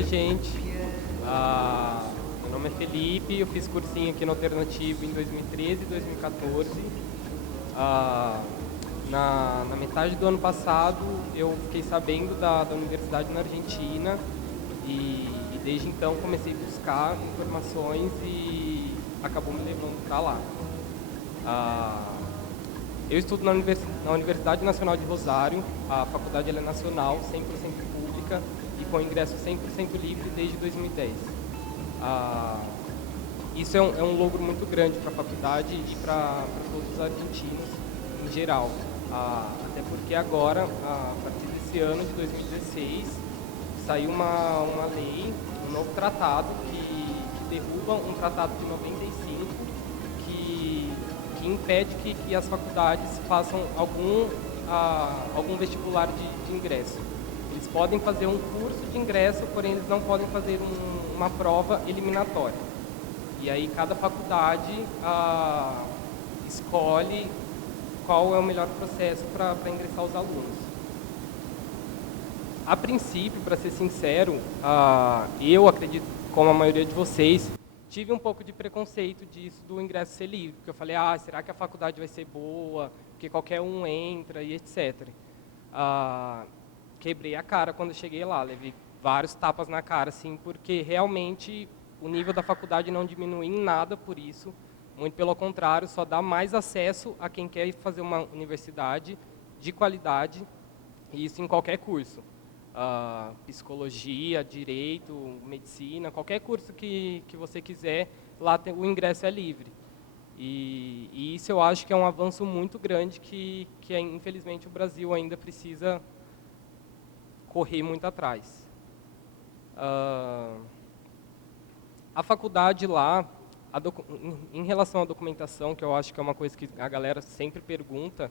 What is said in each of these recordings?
dia, gente. Meu nome é Felipe, eu fiz cursinho aqui no Alternativo em 2013 e 2014. Na metade do ano passado, eu fiquei sabendo da universidade na Argentina e desde então comecei a buscar informações e acabou me levando para lá. Eu estudo na Universidade Nacional de Rosário. A faculdade ela é nacional, 100% pública e com ingresso 100% livre desde 2010. Isso é um logro muito grande para a faculdade e para todos os argentinos em geral. Até porque agora, a partir desse ano de 2016, saiu uma lei, um novo tratado que derruba um tratado de 95 que impede que as faculdades façam algum vestibular de ingresso. Eles podem fazer um curso de ingresso, porém eles não podem fazer uma prova eliminatória. E aí cada faculdade escolhe qual é o melhor processo para ingressar os alunos. A princípio, para ser sincero, eu acredito, como a maioria de vocês, tive um pouco de preconceito disso do ingresso ser livre, porque eu falei, será que a faculdade vai ser boa, porque qualquer um entra e etc. Quebrei a cara quando cheguei lá, levei vários tapas na cara, assim, porque realmente o nível da faculdade não diminui em nada por isso, muito pelo contrário, só dá mais acesso a quem quer fazer uma universidade de qualidade, e isso em qualquer curso. Psicologia, direito, medicina, qualquer curso que você quiser, lá o ingresso é livre. E isso eu acho que é um avanço muito grande que infelizmente o Brasil ainda precisa correr muito atrás. A faculdade lá, em relação à documentação, que eu acho que é uma coisa que a galera sempre pergunta,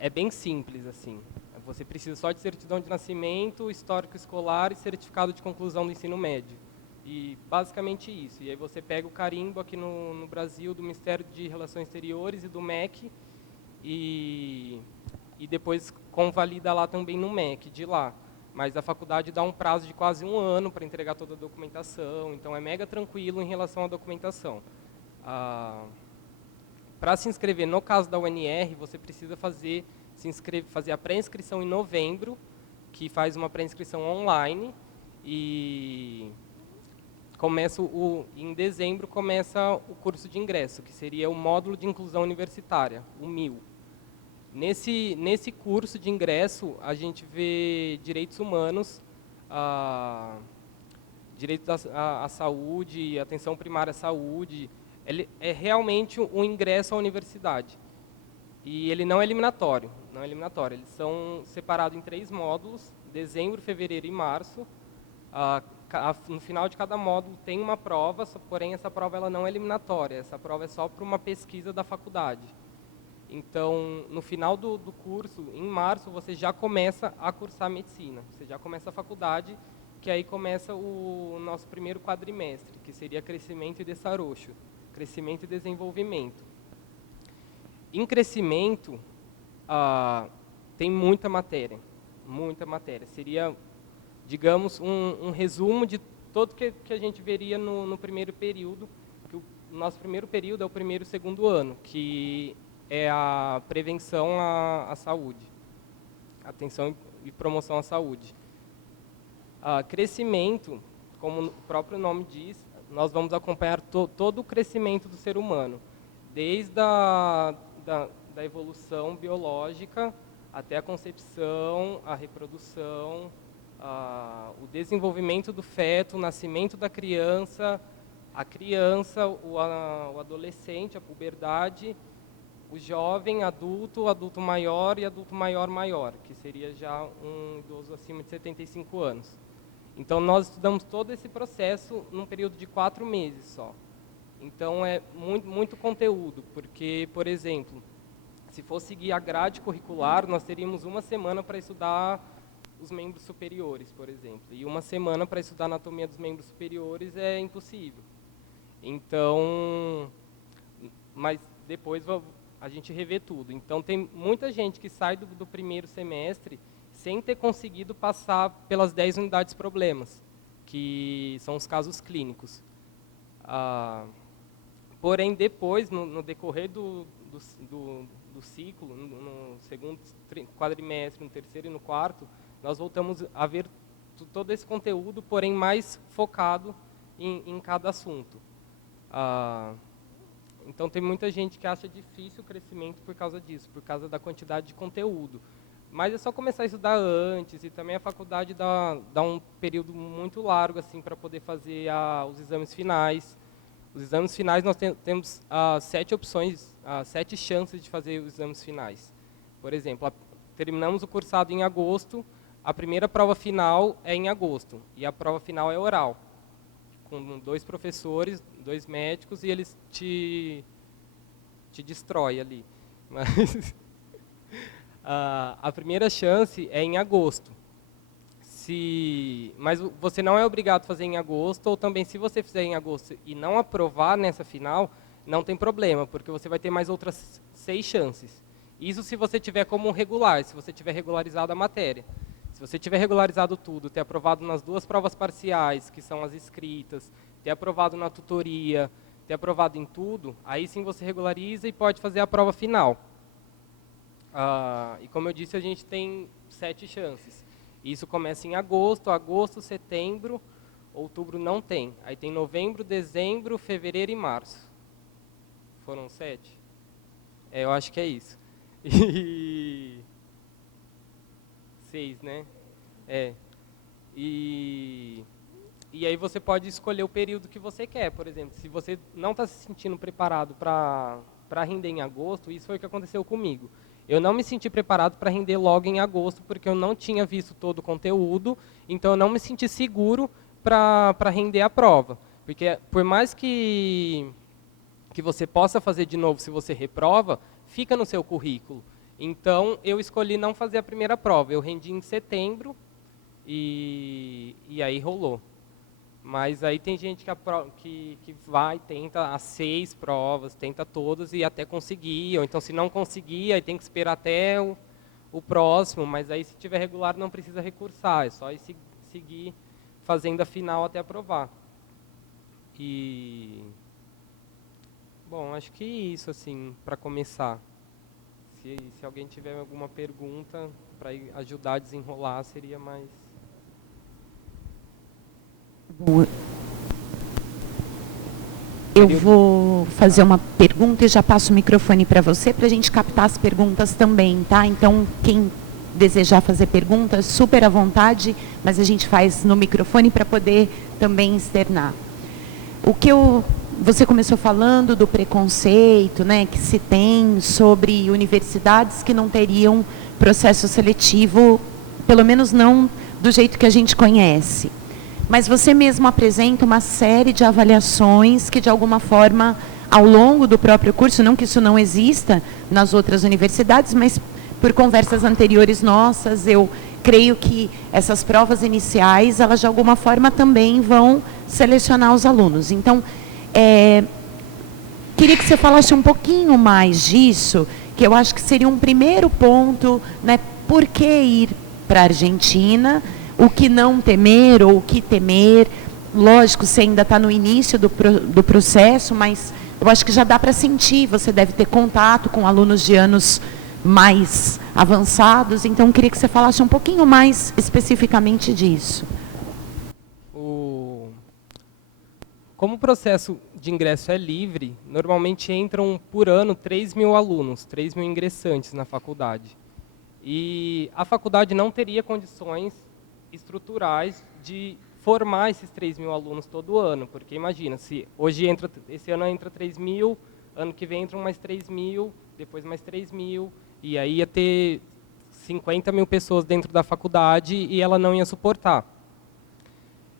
é bem simples, assim. Você precisa só de certidão de nascimento, histórico escolar e certificado de conclusão do ensino médio. E basicamente isso. E aí você pega o carimbo aqui no Brasil do Ministério de Relações Exteriores e do MEC e depois convalida lá também no MEC, de lá. Mas a faculdade dá um prazo de quase 1 ano para entregar toda a documentação, então é mega tranquilo em relação à documentação. Para se inscrever, no caso da UNR, você precisa fazer a pré-inscrição em novembro, que faz uma pré-inscrição online, e em dezembro começa o curso de ingresso, que seria o módulo de inclusão universitária, o MIL. Nesse curso de ingresso, a gente vê direitos humanos, direito à saúde, atenção primária à saúde. Ele é realmente um ingresso à universidade. E ele não é eliminatório, Eles são separados em 3 módulos, dezembro, fevereiro e março. No final de cada módulo tem uma prova, porém essa prova ela não é eliminatória, essa prova é só para uma pesquisa da faculdade. Então, no final do curso, em março, você já começa a cursar medicina, você já começa a faculdade, que aí começa o nosso primeiro quadrimestre, que seria crescimento e desarrollo, crescimento e desenvolvimento. Em crescimento, tem muita matéria. Seria, digamos, um resumo de tudo que a gente veria no primeiro período, que o nosso primeiro período é o primeiro e segundo ano, que é a prevenção à saúde, atenção e promoção à saúde. Crescimento, como o próprio nome diz, nós vamos acompanhar todo o crescimento do ser humano, desde da evolução biológica até a concepção, a reprodução, o desenvolvimento do feto, o nascimento da criança, o adolescente, a puberdade, o jovem, adulto maior e adulto maior, que seria já um idoso acima de 75 anos. Então, nós estudamos todo esse processo num período de 4 meses só. Então, é muito conteúdo, porque, por exemplo, se for seguir a grade curricular, nós teríamos 1 semana para estudar os membros superiores, por exemplo. E 1 semana para estudar a anatomia dos membros superiores é impossível. Então, mas depois a gente revê tudo. Então, tem muita gente que sai do primeiro semestre sem ter conseguido passar pelas 10 unidades problemas, que são os casos clínicos. Porém, depois, no decorrer do ciclo, no segundo quadrimestre, no terceiro e no quarto, nós voltamos a ver todo esse conteúdo, porém mais focado em cada assunto. Então, tem muita gente que acha difícil o crescimento por causa disso, por causa da quantidade de conteúdo. Mas é só começar a estudar antes, e também a faculdade dá um período muito largo assim, para poder fazer os exames finais. Os exames finais, nós temos 7 opções, 7 chances de fazer os exames finais. Por exemplo, terminamos o cursado em agosto, a primeira prova final é em agosto, e a prova final é oral, com 2 professores, 2 médicos, e eles te destroem ali. Mas a primeira chance é em agosto. Mas você não é obrigado a fazer em agosto, ou também se você fizer em agosto e não aprovar nessa final, não tem problema, porque você vai ter mais outras 6 chances. Isso se você tiver como regular, se você tiver regularizado a matéria. Se você tiver regularizado tudo, ter aprovado nas 2 provas parciais, que são as escritas, ter aprovado na tutoria, ter aprovado em tudo, aí sim você regulariza e pode fazer a prova final. E como eu disse, a gente tem 7 chances. Isso começa em agosto, setembro, outubro não tem. Aí tem novembro, dezembro, fevereiro e março. Foram 7? Eu acho que é isso. 6, né? E aí você pode escolher o período que você quer, por exemplo. Se você não está se sentindo preparado para render em agosto, isso foi o que aconteceu comigo. Eu não me senti preparado para render logo em agosto, porque eu não tinha visto todo o conteúdo, então eu não me senti seguro para render a prova. Porque por mais que você possa fazer de novo se você reprova, fica no seu currículo. Então eu escolhi não fazer a primeira prova. Eu rendi em setembro e aí rolou. Mas aí tem gente que vai, tenta as 6 provas, tenta todas e até conseguir. Ou então, se não conseguir, aí tem que esperar até o próximo. Mas aí, se tiver regular, não precisa recursar. É só ir seguir fazendo a final até aprovar. Bom, acho que isso, assim, para começar. Se alguém tiver alguma pergunta para ajudar a desenrolar, seria mais... Bom, eu vou fazer uma pergunta e já passo o microfone para você, para a gente captar as perguntas também, tá? Então, quem desejar fazer perguntas, super à vontade, mas a gente faz no microfone para poder também externar. Você começou falando do preconceito, né, que se tem sobre universidades que não teriam processo seletivo, pelo menos não do jeito que a gente conhece. Mas você mesmo apresenta uma série de avaliações que, de alguma forma, ao longo do próprio curso, não que isso não exista nas outras universidades, mas por conversas anteriores nossas, eu creio que essas provas iniciais, elas de alguma forma também vão selecionar os alunos. Então, queria que você falasse um pouquinho mais disso, que eu acho que seria um primeiro ponto, né? Por que ir para a Argentina? O que não temer ou o que temer? Lógico, você ainda está no início do processo, mas eu acho que já dá para sentir, você deve ter contato com alunos de anos mais avançados, então queria que você falasse um pouquinho mais especificamente disso. Como o processo de ingresso é livre, normalmente entram por ano 3.000 alunos, 3.000 ingressantes na faculdade. E a faculdade não teria condições estruturais de formar esses 3.000 alunos todo ano, porque imagina, se esse ano entra 3.000, ano que vem entram mais 3.000, depois mais 3.000, e aí ia ter 50.000 pessoas dentro da faculdade e ela não ia suportar.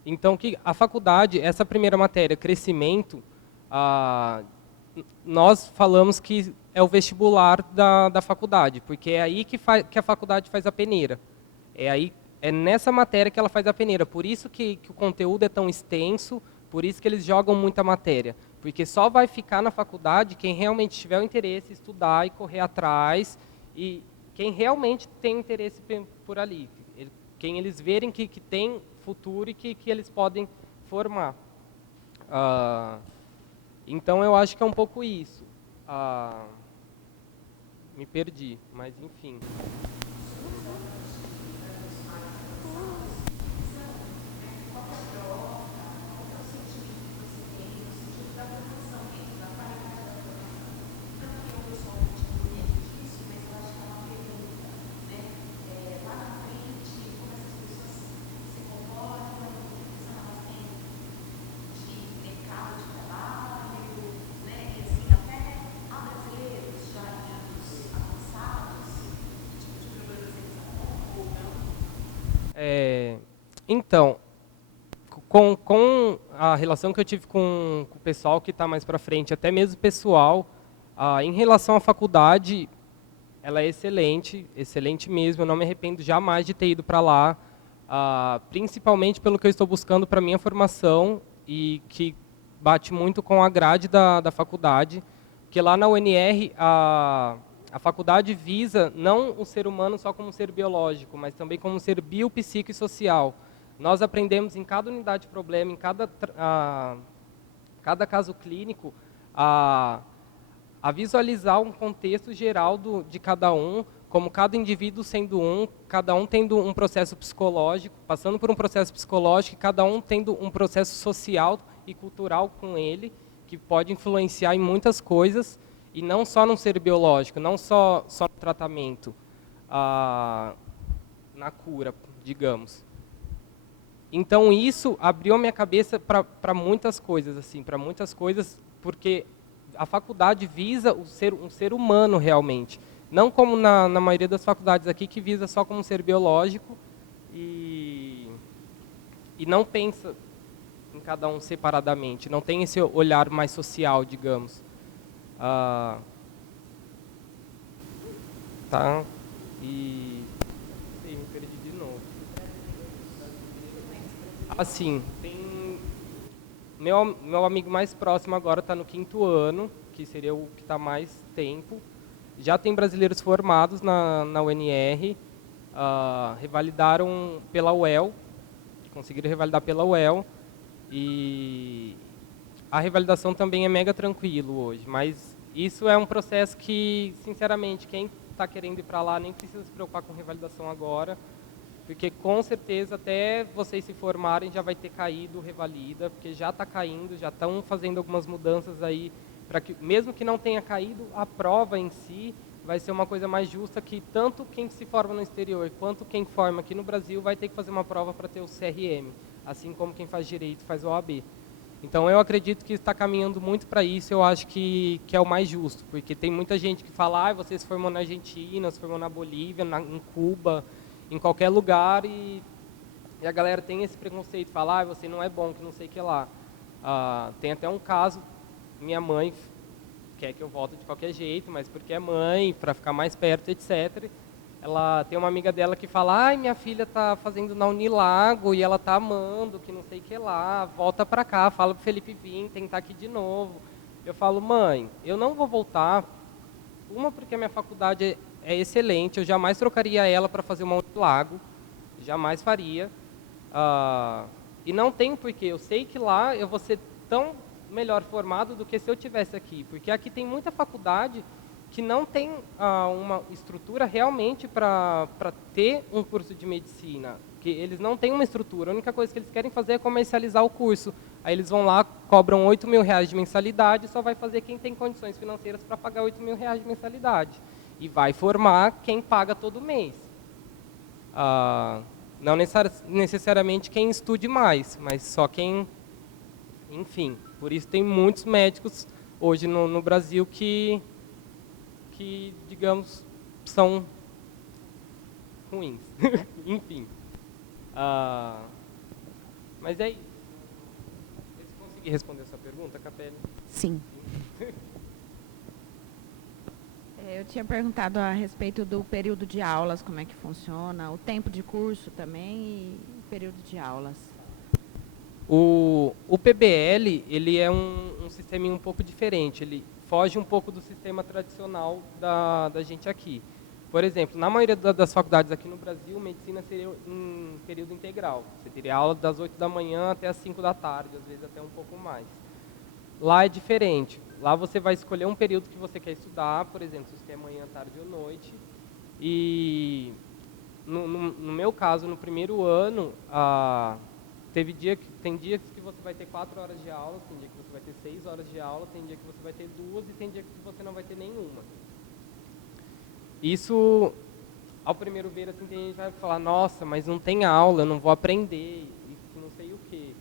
Então, a faculdade, essa primeira matéria, crescimento, nós falamos que é o vestibular da faculdade, porque é aí que a faculdade faz a peneira. É nessa matéria que ela faz a peneira. Por isso que o conteúdo é tão extenso, por isso que eles jogam muita matéria. Porque só vai ficar na faculdade quem realmente tiver o interesse em estudar e correr atrás, e quem realmente tem interesse por ali. Quem eles verem que tem futuro e que eles podem formar. Então, eu acho que é um pouco isso. Me perdi, mas enfim. Então, com a relação que eu tive com o pessoal que está mais para frente, até mesmo pessoal, em relação à faculdade, ela é excelente, excelente mesmo. Eu não me arrependo jamais de ter ido para lá, principalmente pelo que eu estou buscando para minha formação e que bate muito com a grade da faculdade, porque lá na UNR a faculdade visa não o ser humano só como um ser biológico, mas também como um ser biopsíquico e social. Nós aprendemos em cada unidade de problema, em cada caso clínico, a visualizar um contexto geral de cada um, como cada indivíduo sendo cada um tendo um processo psicológico, passando por um processo psicológico, e cada um tendo um processo social e cultural com ele, que pode influenciar em muitas coisas, e não só no ser biológico, não só no tratamento, na cura, digamos. Então isso abriu a minha cabeça para muitas coisas, assim, porque a faculdade visa um ser humano realmente, não como na maioria das faculdades aqui, que visa só como um ser biológico e não pensa em cada um separadamente, não tem esse olhar mais social, digamos. Tá? E me perdi de novo. Assim, tem meu amigo mais próximo agora está no 5º ano, que seria o que está mais tempo. Já tem brasileiros formados na UNR, revalidaram pela UEL, conseguiram revalidar pela UEL, e a revalidação também é mega tranquilo hoje, mas isso é um processo que, sinceramente, quem está querendo ir para lá nem precisa se preocupar com revalidação agora, porque com certeza até vocês se formarem já vai ter caído revalida, porque já está caindo, já estão fazendo algumas mudanças aí, para que, mesmo que não tenha caído, a prova em si vai ser uma coisa mais justa, que tanto quem se forma no exterior quanto quem forma aqui no Brasil vai ter que fazer uma prova para ter o CRM, assim como quem faz direito faz o OAB. Então eu acredito que está caminhando muito para isso, eu acho que é o mais justo, porque tem muita gente que fala, você se formou na Argentina, se formou na Bolívia, em Cuba, em qualquer lugar, e a galera tem esse preconceito, fala, você não é bom, que não sei o que lá. Tem até um caso, minha mãe quer que eu volte de qualquer jeito, mas porque é mãe, para ficar mais perto, etc. Ela tem uma amiga dela que fala, minha filha está fazendo na Unilago e ela está amando, que não sei o que lá, volta para cá, fala para o Felipe vir, tentar aqui de novo. Eu falo, mãe, eu não vou voltar, porque a minha faculdade é excelente, eu jamais trocaria ela para fazer uma Unilago, jamais faria. E não tem porquê, eu sei que lá eu vou ser tão melhor formado do que se eu tivesse aqui, porque aqui tem muita faculdade que não tem uma estrutura realmente para ter um curso de medicina, que eles não têm uma estrutura, a única coisa que eles querem fazer é comercializar o curso. Aí eles vão lá, cobram R$8.000 de mensalidade, só vai fazer quem tem condições financeiras para pagar R$8.000 de mensalidade. E vai formar quem paga todo mês. Não necessariamente quem estude mais, mas só quem... Enfim, por isso tem muitos médicos hoje no Brasil que, digamos, são ruins. Enfim. Mas é isso. Eu consegui responder a sua pergunta, Capelli? Sim. Eu tinha perguntado a respeito do período de aulas, como é que funciona, o tempo de curso também e o período de aulas. O PBL, ele é um sistema um pouco diferente, ele foge um pouco do sistema tradicional da gente aqui. por exemplo, na maioria das faculdades aqui no Brasil, medicina seria em período integral. Você teria aula das 8 da manhã até as 5 da tarde, às vezes até um pouco mais. Lá é diferente. Lá você vai escolher um período que você quer estudar, por exemplo, se você quer manhã, tarde ou noite. E no meu caso, no primeiro ano, tem dias que você vai ter 4 horas de aula, tem dia que você vai ter 6 horas de aula, tem dia que você vai ter 2 e tem dia que você não vai ter nenhuma. Isso, ao primeiro ver, assim, tem gente que vai falar, nossa, mas não tem aula, eu não vou aprender, isso não sei o quê.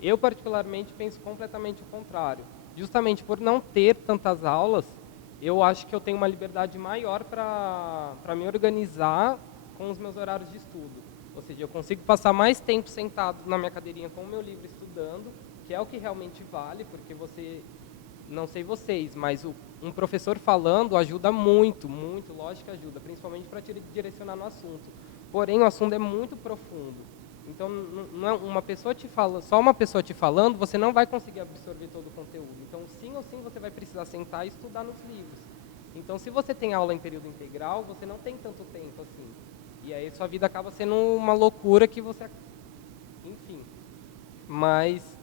Eu, particularmente, penso completamente o contrário. Justamente por não ter tantas aulas, eu acho que eu tenho uma liberdade maior para me organizar com os meus horários de estudo. Ou seja, eu consigo passar mais tempo sentado na minha cadeirinha com o meu livro estudando, que é o que realmente vale, porque não sei vocês, mas um professor falando ajuda muito, muito, lógico que ajuda, principalmente para te direcionar no assunto. Porém, o assunto é muito profundo. Então, não é uma pessoa só uma pessoa te falando, você não vai conseguir absorver todo o conteúdo. Então, sim ou sim, você vai precisar sentar e estudar nos livros. Então, se você tem aula em período integral, você não tem tanto tempo assim. E aí sua vida acaba sendo uma loucura que você... Enfim. Mas,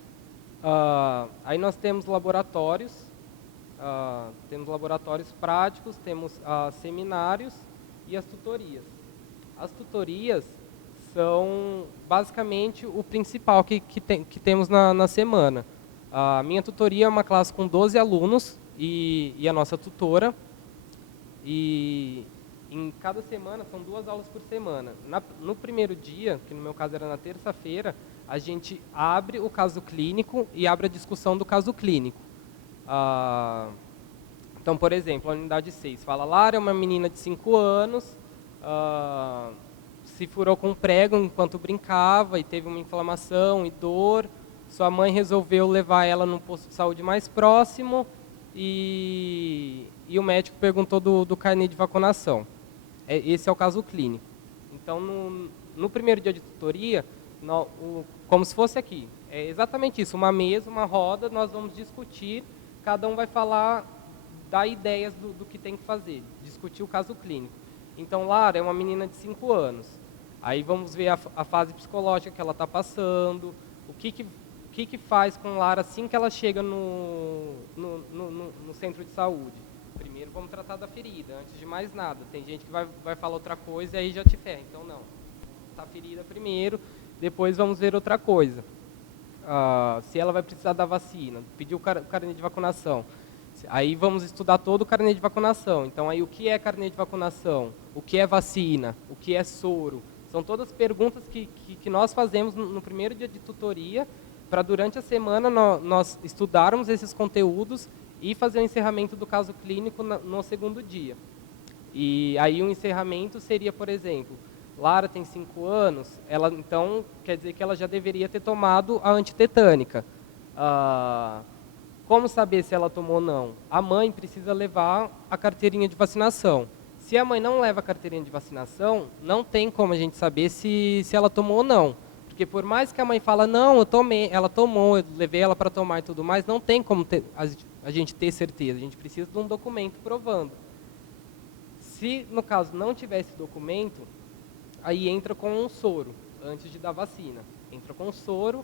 aí nós temos laboratórios práticos, temos seminários e as tutorias. As tutorias são basicamente o principal que temos na semana. A minha tutoria é uma classe com 12 alunos e a nossa tutora. E em cada semana são 2 aulas por semana. No primeiro dia, que no meu caso era na terça-feira, a gente abre o caso clínico e abre a discussão do caso clínico. Então, por exemplo, a unidade 6 fala, Lara é uma menina de 5 anos, se furou com um prego enquanto brincava e teve uma inflamação e dor. Sua mãe resolveu levar ela num posto de saúde mais próximo e o médico perguntou do carnê de vacunação. Esse é o caso clínico. Então, no primeiro dia de tutoria, como se fosse aqui, é exatamente isso, uma mesa, uma roda, nós vamos discutir, cada um vai falar, dar ideias do que tem que fazer, discutir o caso clínico. Então, Lara é uma menina de 5 anos. Aí vamos ver a fase psicológica que ela está passando, o que faz com Lara assim que ela chega no centro de saúde. Primeiro vamos tratar da ferida, antes de mais nada. Tem gente que vai falar outra coisa e aí já te ferra. Então não, tá a ferida primeiro, depois vamos ver outra coisa. Se ela vai precisar da vacina, pedir o carnê de vacunação. Aí vamos estudar todo o carnê de vacunação. Então aí o que é carnê de vacunação? O que é vacina? O que é soro? São todas perguntas que nós fazemos no primeiro dia de tutoria, para durante a semana nós estudarmos esses conteúdos e fazer o encerramento do caso clínico no segundo dia. E aí o encerramento seria, por exemplo, Lara tem 5 anos, ela então quer dizer que ela já deveria ter tomado a antitetânica. Como saber se ela tomou ou não? A mãe precisa levar a carteirinha de vacinação. Se a mãe não leva a carteirinha de vacinação, não tem como a gente saber se ela tomou ou não. Porque por mais que a mãe fala, não, eu tomei, ela tomou, eu levei ela para tomar e tudo mais, não tem como a gente ter certeza. A gente precisa de um documento provando. Se, no caso, não tiver esse documento, aí entra com um soro, antes de dar vacina. Entra com soro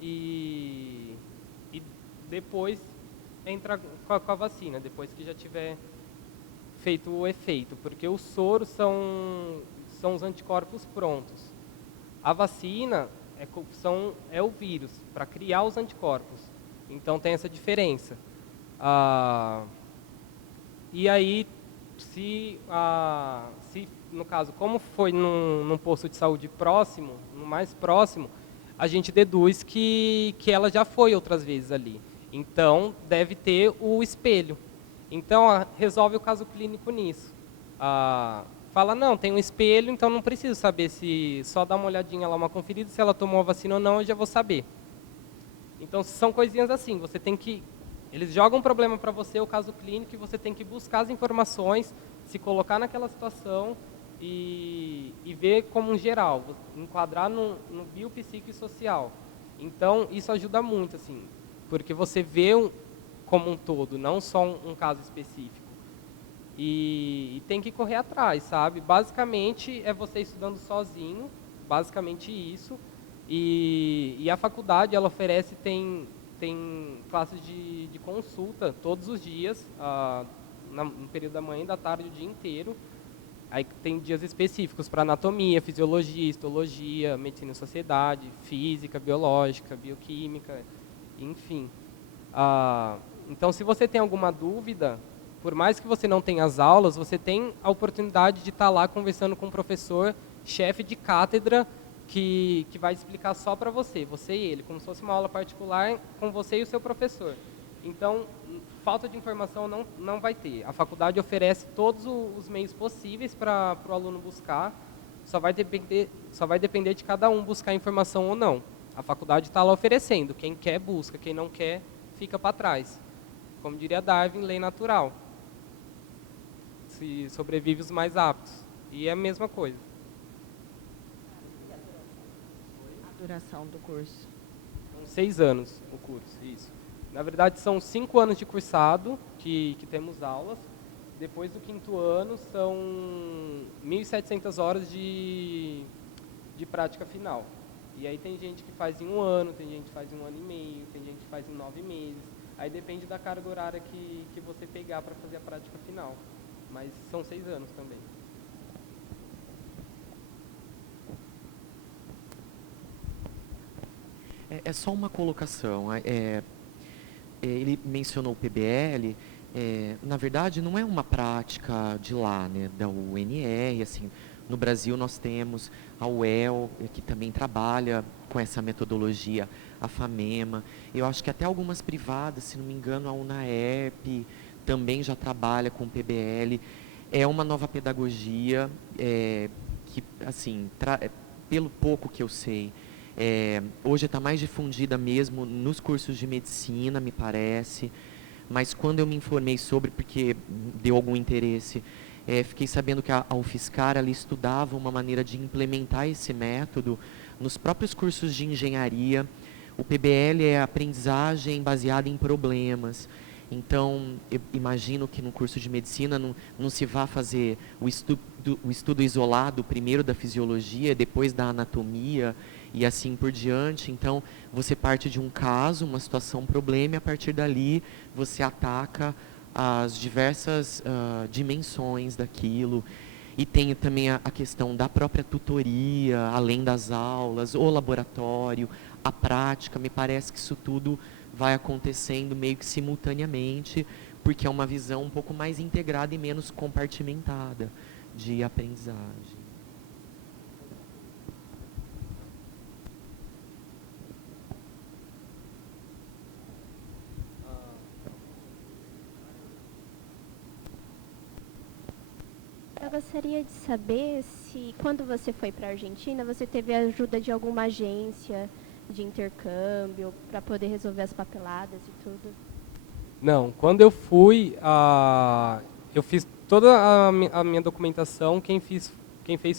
e depois entra com a vacina, depois que já tiver feito o efeito. Porque os soros são os anticorpos prontos. A vacina é o vírus, para criar os anticorpos. Então tem essa diferença. E aí, se no caso, como foi num posto de saúde próximo, no mais próximo, a gente deduz que ela já foi outras vezes ali. Então, deve ter o espelho. Então, resolve o caso clínico nisso. Fala, não, tem um espelho, então não preciso saber se só dar uma olhadinha lá, uma conferida, se ela tomou a vacina ou não, eu já vou saber. Então, são coisinhas assim, você tem que... Eles jogam um problema para você, o caso clínico, e você tem que buscar as informações, se colocar naquela situação e ver como um geral, enquadrar no biopsicossocial. Então, isso ajuda muito, assim, porque você vê como um todo, não só um caso específico. e tem que correr atrás, sabe? Basicamente é você estudando sozinho, basicamente isso. E a faculdade, ela oferece, tem classes de consulta todos os dias, no período da manhã e da tarde, o dia inteiro. Aí tem dias específicos para anatomia, fisiologia, histologia, medicina e sociedade, física, biológica, bioquímica, enfim. Então, se você tem alguma dúvida, por mais que você não tenha as aulas, você tem a oportunidade de estar lá conversando com um professor, chefe de cátedra, que vai explicar só para você e ele, como se fosse uma aula particular com você e o seu professor. Então, falta de informação não vai ter. A faculdade oferece todos os meios possíveis para o aluno buscar, só vai depender de cada um buscar informação ou não. A faculdade está lá oferecendo, quem quer busca, quem não quer fica para trás. Como diria Darwin, lei natural. Se sobrevive os mais aptos. E é a mesma coisa. A duração do curso? São 6 anos o curso, isso. Na verdade, são 5 anos de cursado que temos aulas. Depois do 5º ano, são 1.700 horas de prática final. E aí tem gente que faz em 1 ano, tem gente que faz em 1 ano e meio, tem gente que faz em 9 meses. Aí depende da carga horária que você pegar para fazer a prática final. Mas são 6 anos também. É só uma colocação. Ele mencionou o PBL. Na verdade, não é uma prática de lá, né, da UNR. Assim, no Brasil, nós temos a UEL, que também trabalha com essa metodologia, a FAMEMA. Eu acho que até algumas privadas, se não me engano, a UNAERP também já trabalha com o PBL. É uma nova pedagogia que, assim, pelo pouco que eu sei, hoje está mais difundida mesmo nos cursos de medicina, me parece, mas quando eu me informei sobre, porque deu algum interesse, fiquei sabendo que a UFSCar ela estudava uma maneira de implementar esse método nos próprios cursos de engenharia. O PBL é aprendizagem baseada em problemas. Então, eu imagino que no curso de medicina não se vá fazer o estudo isolado, primeiro da fisiologia, depois da anatomia e assim por diante. Então, você parte de um caso, uma situação, um problema, e a partir dali você ataca as diversas dimensões daquilo. E tem também a questão da própria tutoria, além das aulas, o laboratório, a prática. Me parece que isso tudo vai acontecendo meio que simultaneamente, porque é uma visão um pouco mais integrada e menos compartimentada de aprendizagem. Eu gostaria de saber se, quando você foi para a Argentina, você teve a ajuda de alguma agência de intercâmbio para poder resolver as papeladas e tudo. Não, quando eu fui, eu fiz toda a minha documentação, quem fez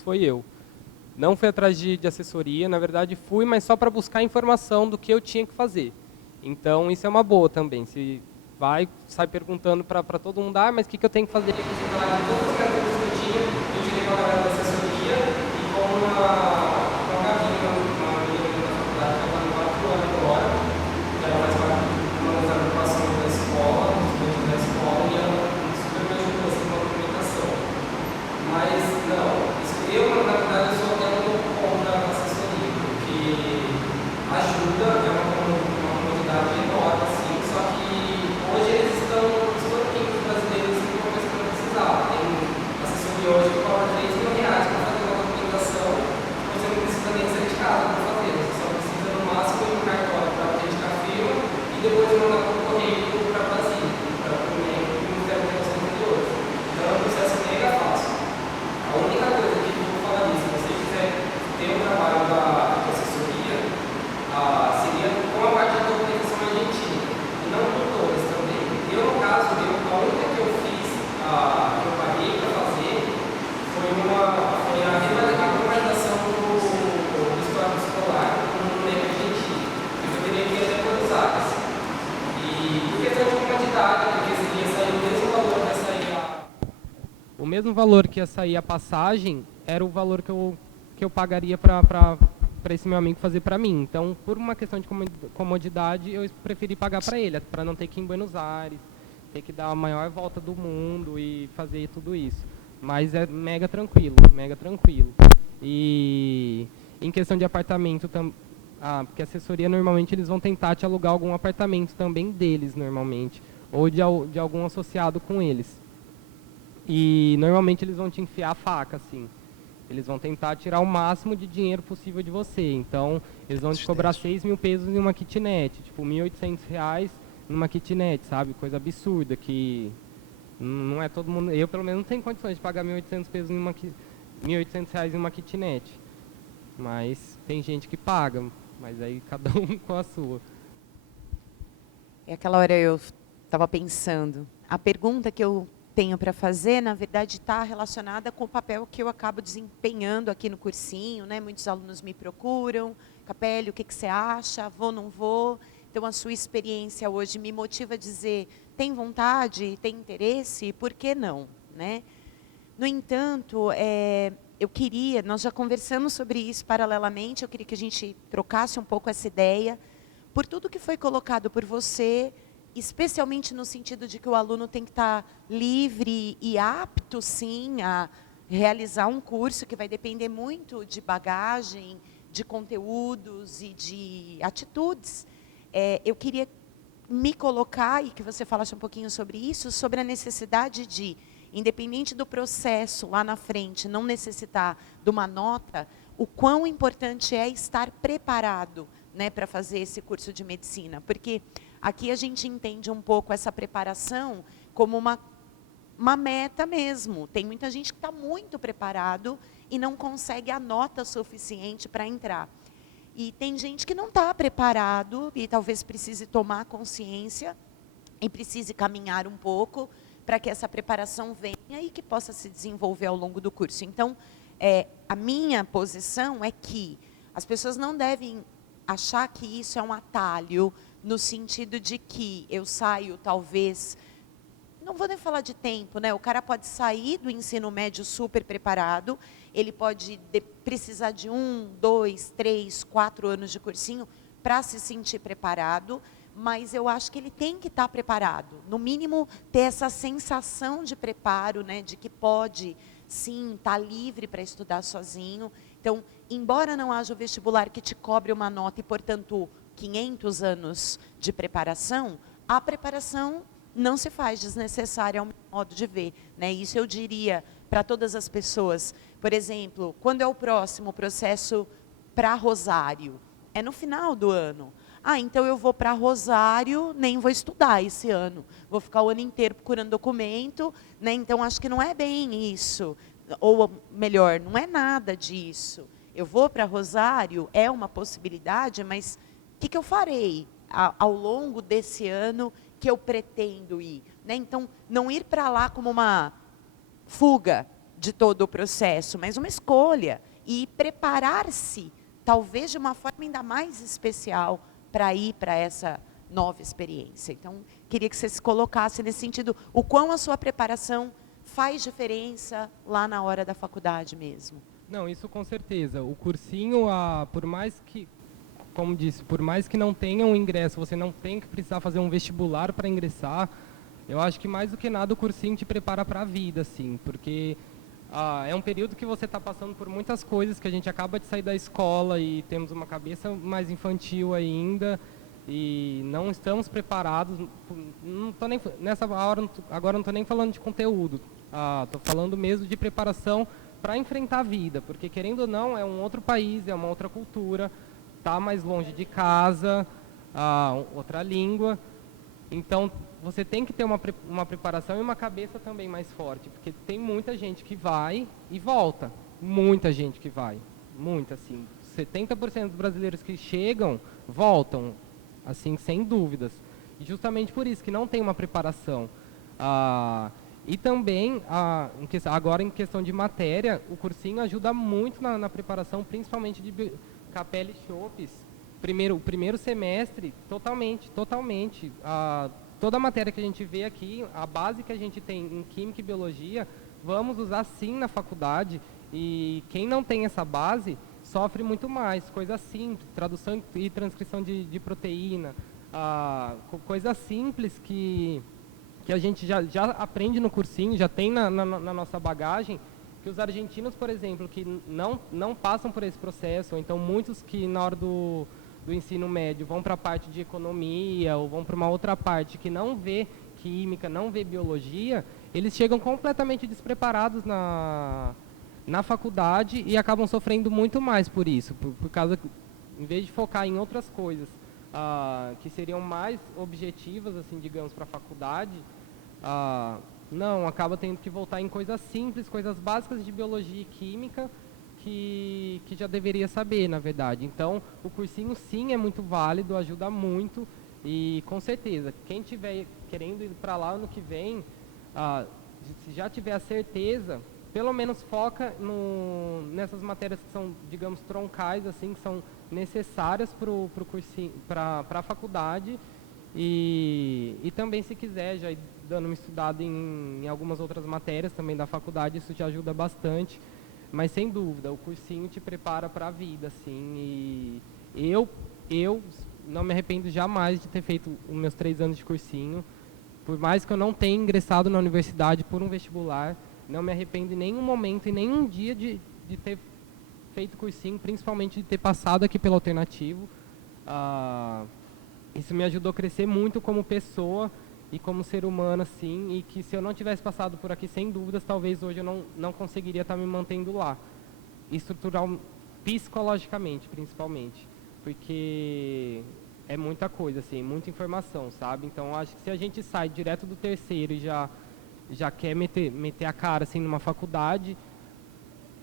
foi eu. Não fui atrás de assessoria, na verdade fui, mas só para buscar informação do que eu tinha que fazer. Então isso é uma boa também, se sai perguntando para todo mundo, mas o que eu tenho que fazer? Você vai lá de todas as características que eu tinha, eu tirei uma galera da assessoria e como uma cabine, uma menina da faculdade que está no 4 anos agora, que ela faz parte de uma das agrupações da escola, dos estudantes da escola, e ela super me ajudou assim, com a documentação. Mas não, eu na verdade eu sou até um pouco contra a assessoria, porque ajuda, é uma comunidade enorme, assim, só que hoje eles estão explorando os brasileiros em uma coisa que não precisava. Tem assessoria hoje que cobra R$3.000 para fazer uma documentação, mesmo valor que ia sair a passagem era o valor que eu pagaria para esse meu amigo fazer para mim. Então, por uma questão de comodidade, eu preferi pagar para ele, para não ter que ir em Buenos Aires, ter que dar a maior volta do mundo e fazer tudo isso. Mas é mega tranquilo, mega tranquilo. E em questão de apartamento, porque a assessoria normalmente eles vão tentar te alugar algum apartamento também deles, normalmente, ou de algum associado com eles. E normalmente eles vão te enfiar a faca, assim. Eles vão tentar tirar o máximo de dinheiro possível de você. Então, eles vão te cobrar 6 mil pesos em uma kitnet, tipo, R$1.800 numa kitnet, sabe? Coisa absurda, que não é todo mundo... Eu, pelo menos, não tenho condições de pagar 1.800 pesos R$1.800 em uma kitnet. Mas tem gente que paga, mas aí cada um com a sua. E aquela hora eu estava pensando, a pergunta que eu tenho para fazer, na verdade, está relacionada com o papel que eu acabo desempenhando aqui no cursinho, né? Muitos alunos me procuram, Capelli, o que você acha? Vou, não vou? Então, a sua experiência hoje me motiva a dizer, tem vontade, tem interesse, por que não? Né? No entanto, eu queria, nós já conversamos sobre isso paralelamente, eu queria que a gente trocasse um pouco essa ideia, por tudo que foi colocado por você, especialmente no sentido de que o aluno tem que estar livre e apto, sim, a realizar um curso que vai depender muito de bagagem, de conteúdos e de atitudes. Eu queria me colocar, e que você falasse um pouquinho sobre isso, sobre a necessidade de, independente do processo lá na frente, não necessitar de uma nota, o quão importante é estar preparado, né, para fazer esse curso de medicina. Porque aqui a gente entende um pouco essa preparação como uma meta mesmo. Tem muita gente que está muito preparado e não consegue a nota suficiente para entrar. E tem gente que não está preparado e talvez precise tomar consciência e precise caminhar um pouco para que essa preparação venha e que possa se desenvolver ao longo do curso. Então, a minha posição é que as pessoas não devem achar que isso é um atalho, no sentido de que eu saio, talvez, não vou nem falar de tempo, né? O cara pode sair do ensino médio super preparado, ele pode precisar de 1, 2, 3, 4 anos de cursinho para se sentir preparado, mas eu acho que ele tem que estar preparado, no mínimo ter essa sensação de preparo, né? De que pode, sim, estar livre para estudar sozinho. Então, embora não haja o vestibular que te cobre uma nota e, portanto, 500 anos de preparação, a preparação não se faz desnecessária ao meu modo de ver, né? Isso eu diria para todas as pessoas. Por exemplo, quando é o próximo processo para Rosário? É no final do ano. Então eu vou para Rosário, nem vou estudar esse ano. Vou ficar o ano inteiro procurando documento, né? Então acho que não é bem isso. Ou melhor, não é nada disso. Eu vou para Rosário, é uma possibilidade, mas o que eu farei ao longo desse ano que eu pretendo ir? Né? Então, não ir para lá como uma fuga de todo o processo, mas uma escolha. E preparar-se, talvez de uma forma ainda mais especial, para ir para essa nova experiência. Então, queria que você se colocasse nesse sentido, o quão a sua preparação faz diferença lá na hora da faculdade mesmo. Não, isso com certeza. O cursinho, por mais que, como disse, por mais que não tenha um ingresso, você não tem que precisar fazer um vestibular para ingressar, eu acho que mais do que nada o cursinho te prepara para a vida, assim, porque é um período que você está passando por muitas coisas, que a gente acaba de sair da escola e temos uma cabeça mais infantil ainda, e não estamos preparados. Não tô nem, nessa hora, agora não estou nem falando de conteúdo, estou falando mesmo de preparação para enfrentar a vida, porque querendo ou não, é um outro país, é uma outra cultura, está mais longe de casa, outra língua. Então, você tem que ter uma preparação e uma cabeça também mais forte, porque tem muita gente que vai e volta. Muita gente que vai. Muita, assim. 70% dos brasileiros que chegam, voltam, assim, sem dúvidas. E justamente por isso, que não tem uma preparação. E também, agora em questão de matéria, o cursinho ajuda muito na preparação, principalmente de Capelli e Schoppes. O primeiro semestre, totalmente. Toda a matéria que a gente vê aqui, a base que a gente tem em Química e Biologia, vamos usar sim na faculdade, e quem não tem essa base sofre muito mais, coisas simples, tradução e transcrição de proteína, coisas simples que a gente já aprende no cursinho, já tem na nossa bagagem, que os argentinos, por exemplo, que não passam por esse processo, ou então muitos que na hora do ensino médio vão para a parte de economia, ou vão para uma outra parte que não vê química, não vê biologia, eles chegam completamente despreparados na faculdade e acabam sofrendo muito mais por isso, por causa, em vez de focar em outras coisas que seriam mais objetivas, assim, digamos, para a faculdade, não, acaba tendo que voltar em coisas simples, coisas básicas de biologia e química, que já deveria saber, na verdade. Então, o cursinho sim é muito válido, ajuda muito, e com certeza, quem estiver querendo ir para lá ano que vem, se já tiver a certeza, pelo menos foca nessas matérias que são, digamos, troncais, assim, que são necessárias para a faculdade, e também, se quiser, já ir dando uma estudada em algumas outras matérias também da faculdade, isso te ajuda bastante. Mas, sem dúvida, o cursinho te prepara para a vida, assim, e eu não me arrependo jamais de ter feito os meus 3 anos de cursinho. Por mais que eu não tenha ingressado na universidade por um vestibular, não me arrependo em nenhum momento, em nenhum dia de ter feito cursinho, principalmente de ter passado aqui pelo alternativo. Isso me ajudou a crescer muito como pessoa e como ser humano, assim, e que se eu não tivesse passado por aqui, sem dúvidas, talvez hoje eu não conseguiria estar me mantendo lá. Estrutural, psicologicamente, principalmente, porque é muita coisa, assim, muita informação, sabe? Então, acho que se a gente sai direto do terceiro e já quer meter a cara, assim, numa faculdade,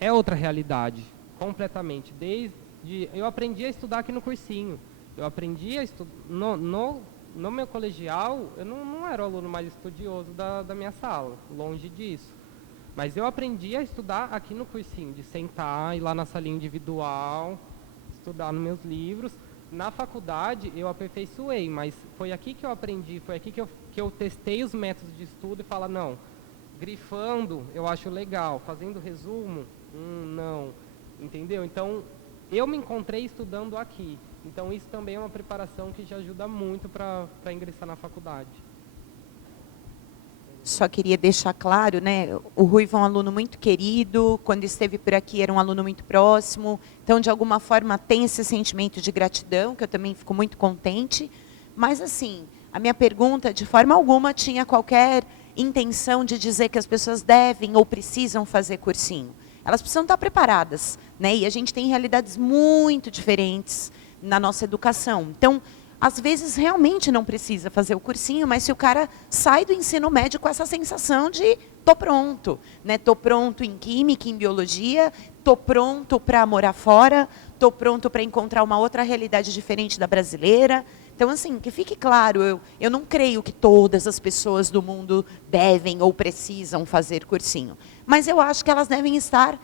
é outra realidade, completamente. Eu aprendi a estudar aqui no cursinho, eu aprendi a estudar no meu colegial. Eu não era o aluno mais estudioso da minha sala, longe disso. Mas eu aprendi a estudar aqui no cursinho, de sentar, ir lá na salinha individual, estudar nos meus livros. Na faculdade eu aperfeiçoei, mas foi aqui que eu aprendi, foi aqui que eu testei os métodos de estudo e falo, não, grifando eu acho legal, fazendo resumo, não, entendeu? Então, eu me encontrei estudando aqui. Então, isso também é uma preparação que já ajuda muito para ingressar na faculdade. Só queria deixar claro, né? O Ruivo é um aluno muito querido, quando esteve por aqui era um aluno muito próximo, então, de alguma forma, tem esse sentimento de gratidão, que eu também fico muito contente. Mas, assim, a minha pergunta, de forma alguma, tinha qualquer intenção de dizer que as pessoas devem ou precisam fazer cursinho. Elas precisam estar preparadas, né? E a gente tem realidades muito diferentes na nossa educação. Então, às vezes, realmente não precisa fazer o cursinho, mas se o cara sai do ensino médio com essa sensação de tô pronto, né? Tô pronto em química, em biologia, tô pronto para morar fora, tô pronto para encontrar uma outra realidade diferente da brasileira. Então, assim, que fique claro, eu não creio que todas as pessoas do mundo devem ou precisam fazer cursinho, mas eu acho que elas devem estar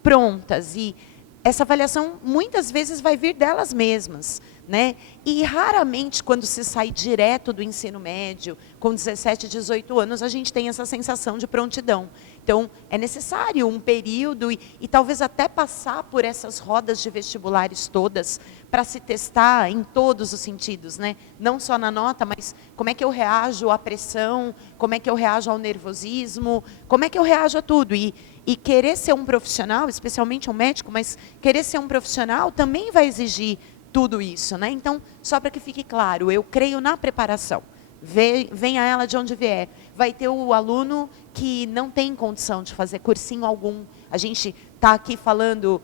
prontas, e essa avaliação muitas vezes vai vir delas mesmas, né? E raramente, quando se sai direto do ensino médio, com 17, 18 anos, a gente tem essa sensação de prontidão. Então, é necessário um período e talvez até passar por essas rodas de vestibulares todas, para se testar em todos os sentidos, né? Não só na nota, mas como é que eu reajo à pressão, como é que eu reajo ao nervosismo, como é que eu reajo a tudo. E querer ser um profissional, especialmente um médico, mas querer ser um profissional também vai exigir tudo isso, né? Então, só para que fique claro, eu creio na preparação. Venha ela de onde vier. Vai ter o aluno que não tem condição de fazer cursinho algum. A gente está aqui falando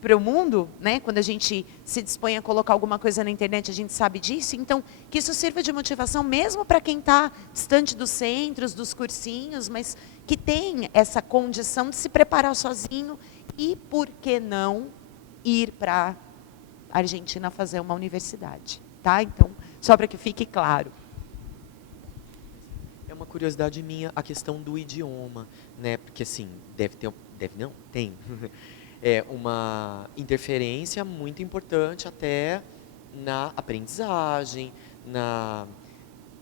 para o mundo, né? Quando a gente se dispõe a colocar alguma coisa na internet, a gente sabe disso. Então, que isso sirva de motivação mesmo para quem está distante dos centros, dos cursinhos, mas que tem essa condição de se preparar sozinho e, por que não, ir para a Argentina fazer uma universidade. Tá? Então, só para que fique claro. É uma curiosidade minha a questão do idioma, né? Porque, assim, tem uma interferência muito importante até na aprendizagem,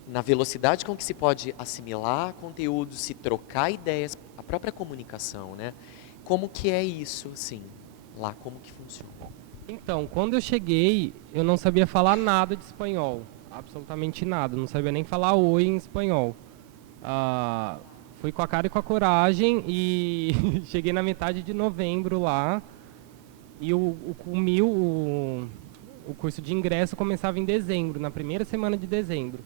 na velocidade com que se pode assimilar conteúdo, se trocar ideias, a própria comunicação, né? Como que é isso, assim, lá, como que funciona? Então, quando eu cheguei, eu não sabia falar nada de espanhol, absolutamente nada, não sabia nem falar oi em espanhol. Fui com a cara e com a coragem e cheguei na metade de novembro lá e o curso de ingresso começava em dezembro, na primeira semana de dezembro.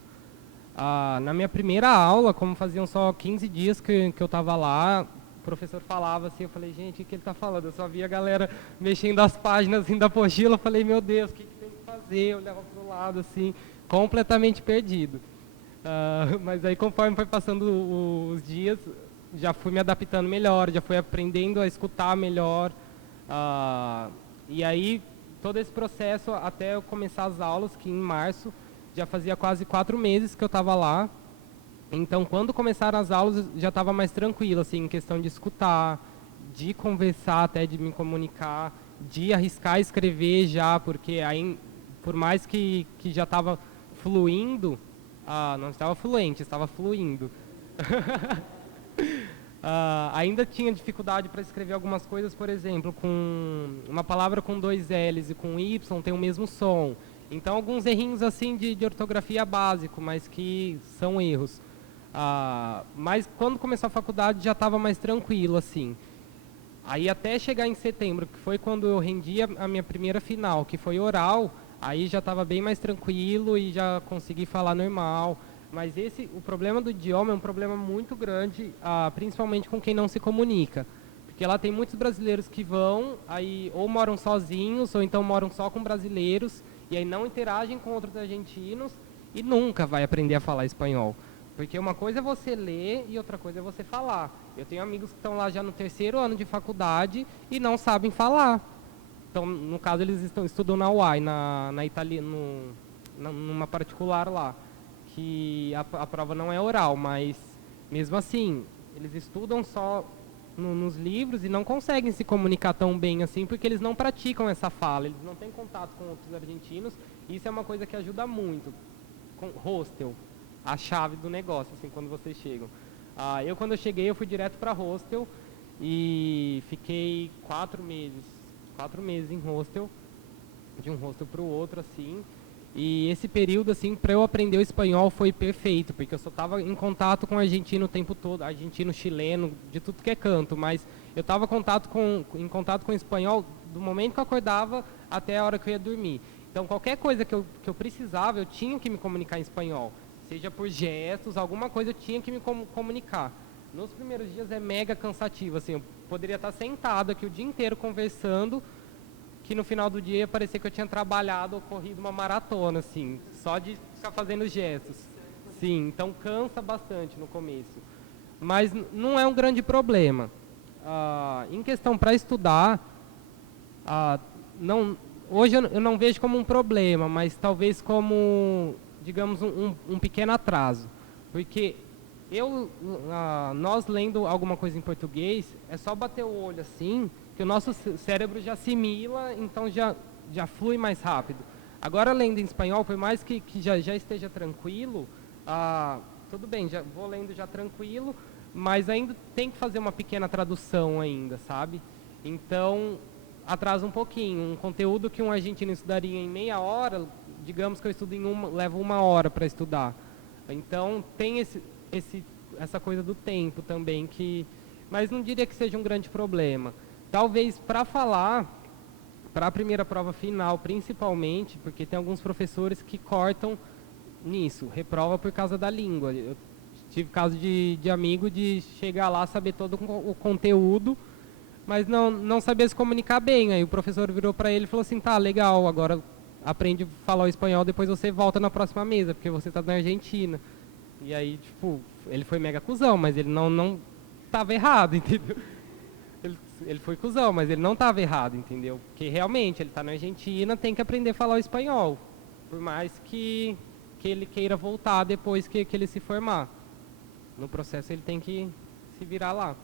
Na minha primeira aula, como faziam só 15 dias que eu estava lá, o professor falava assim, eu falei, gente, o que ele está falando? Eu só via a galera mexendo as páginas assim, da apostila, eu falei, meu Deus, o que tem que fazer? Eu olhava para o lado, assim, completamente perdido. Mas aí, conforme foi passando os dias, já fui me adaptando melhor, já fui aprendendo a escutar melhor. E aí, todo esse processo, até eu começar as aulas, que em março, já fazia quase 4 meses que eu estava lá. Então, quando começaram as aulas, já estava mais tranquilo, assim, em questão de escutar, de conversar, até de me comunicar, de arriscar escrever já, porque aí, por mais que já estava fluindo, não estava fluente, estava fluindo. Ainda tinha dificuldade para escrever algumas coisas, por exemplo, com uma palavra com 2 L's e com Y tem o mesmo som. Então, alguns errinhos assim de ortografia básico, mas que são erros. Mas quando começou a faculdade já estava mais tranquilo, assim. Aí até chegar em setembro, que foi quando eu rendi a minha primeira final, que foi oral, aí já estava bem mais tranquilo e já consegui falar normal. Mas o problema do idioma é um problema muito grande, principalmente com quem não se comunica. Porque lá tem muitos brasileiros que vão, aí ou moram sozinhos, ou então moram só com brasileiros, e aí não interagem com outros argentinos, e nunca vai aprender a falar espanhol. Porque uma coisa é você ler e outra coisa é você falar. Eu tenho amigos que estão lá já no 3º ano de faculdade e não sabem falar. Então, no caso, eles estudam na UAI, na Itália, numa particular lá, que a prova não é oral, mas mesmo assim, eles estudam só nos livros e não conseguem se comunicar tão bem assim, porque eles não praticam essa fala, eles não têm contato com outros argentinos, e isso é uma coisa que ajuda muito. Com hostel, a chave do negócio, assim, quando vocês chegam. Quando eu cheguei, eu fui direto para hostel e fiquei 4 meses em hostel, de um hostel para o outro, assim. E esse período, assim, para eu aprender o espanhol foi perfeito, porque eu só estava em contato com argentino o tempo todo, argentino, chileno, de tudo que é canto, mas eu estava em contato com o espanhol do momento que eu acordava até a hora que eu ia dormir. Então, qualquer coisa que eu precisava, eu tinha que me comunicar em espanhol. Seja por gestos, alguma coisa eu tinha que me comunicar. Nos primeiros dias é mega cansativo, assim, eu poderia estar sentado aqui o dia inteiro conversando, que no final do dia ia parecer que eu tinha trabalhado ou corrido uma maratona, assim, só de ficar fazendo gestos. Sim, então cansa bastante no começo. Mas não é um grande problema. Em questão para estudar, hoje eu não vejo como um problema, mas talvez como, digamos, um pequeno atraso. Porque nós lendo alguma coisa em português, é só bater o olho assim, que o nosso cérebro já assimila, então já flui mais rápido. Agora, lendo em espanhol, por mais que já esteja tranquilo, tudo bem, já vou lendo já tranquilo, mas ainda tem que fazer uma pequena tradução ainda, sabe? Então, atrasa um pouquinho. Um conteúdo que um argentino estudaria em meia hora, digamos que eu estudo levo 1 hora para estudar. Então, tem essa coisa do tempo também, mas não diria que seja um grande problema. Talvez para falar, para a primeira prova final, principalmente, porque tem alguns professores que cortam nisso, reprova por causa da língua. Eu tive caso de amigo de chegar lá, saber todo o conteúdo, mas não sabia se comunicar bem. Aí o professor virou para ele e falou assim, tá, legal, agora aprende a falar o espanhol, depois você volta na próxima mesa, porque você está na Argentina. E aí, tipo, ele foi mega cuzão, mas ele não estava errado, entendeu? Ele foi cuzão, mas ele não estava errado, entendeu? Porque realmente ele está na Argentina, tem que aprender a falar o espanhol. Por mais que ele queira voltar depois que ele se formar. No processo ele tem que se virar lá.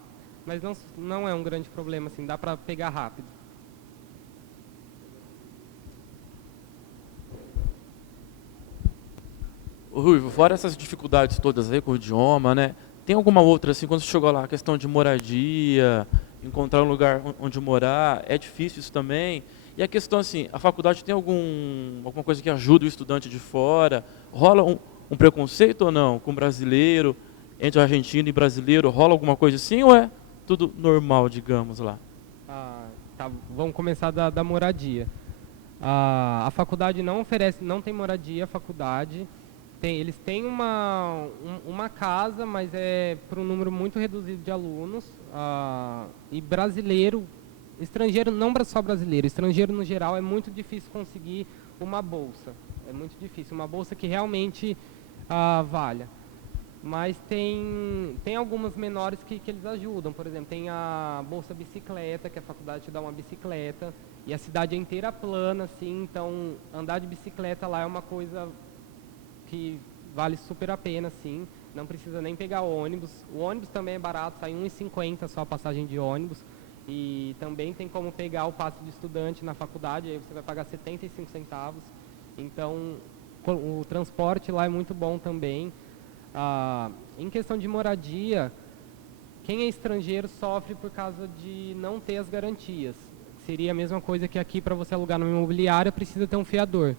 Mas não é um grande problema, assim, dá para pegar rápido. Ô, Ruivo, fora essas dificuldades todas aí com o idioma, né? Tem alguma outra, assim, quando você chegou lá, a questão de moradia, encontrar um lugar onde morar, é difícil isso também? E a questão, assim, a faculdade tem alguma coisa que ajuda o estudante de fora? Rola um preconceito ou não com brasileiro, entre argentino e brasileiro? Rola alguma coisa assim ou é tudo normal, digamos lá? Tá, vamos começar da moradia. A faculdade não oferece, não tem moradia, a faculdade. Eles têm uma casa, mas é para um número muito reduzido de alunos. E brasileiro, estrangeiro, não só brasileiro, estrangeiro no geral, é muito difícil conseguir uma bolsa. É muito difícil, uma bolsa que realmente valha. Mas tem algumas menores que eles ajudam. Por exemplo, tem a Bolsa Bicicleta, que a faculdade te dá uma bicicleta. E a cidade é inteira plana, assim, então andar de bicicleta lá é uma coisa que vale super a pena, assim. Não precisa nem pegar ônibus. O ônibus também é barato, sai R$1,50 só a passagem de ônibus. E também tem como pegar o passe de estudante na faculdade, aí você vai pagar 75 centavos. Então, o transporte lá é muito bom também. Em questão de moradia, quem é estrangeiro sofre por causa de não ter as garantias. Seria a mesma coisa que aqui, para você alugar numa imobiliária, precisa ter um fiador.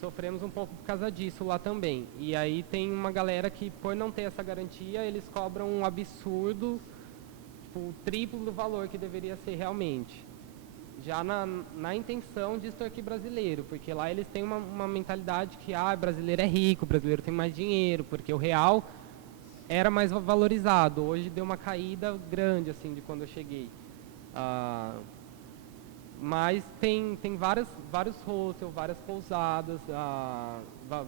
Sofremos um pouco por causa disso lá também. E aí tem uma galera que, por não ter essa garantia, eles cobram um absurdo, tipo, o triplo do valor que deveria ser realmente. Já na intenção de extorquir brasileiro, porque lá eles têm uma mentalidade que brasileiro é rico, brasileiro tem mais dinheiro, porque o real era mais valorizado. Hoje deu uma caída grande, assim, de quando eu cheguei. Mas tem vários hostels, várias pousadas,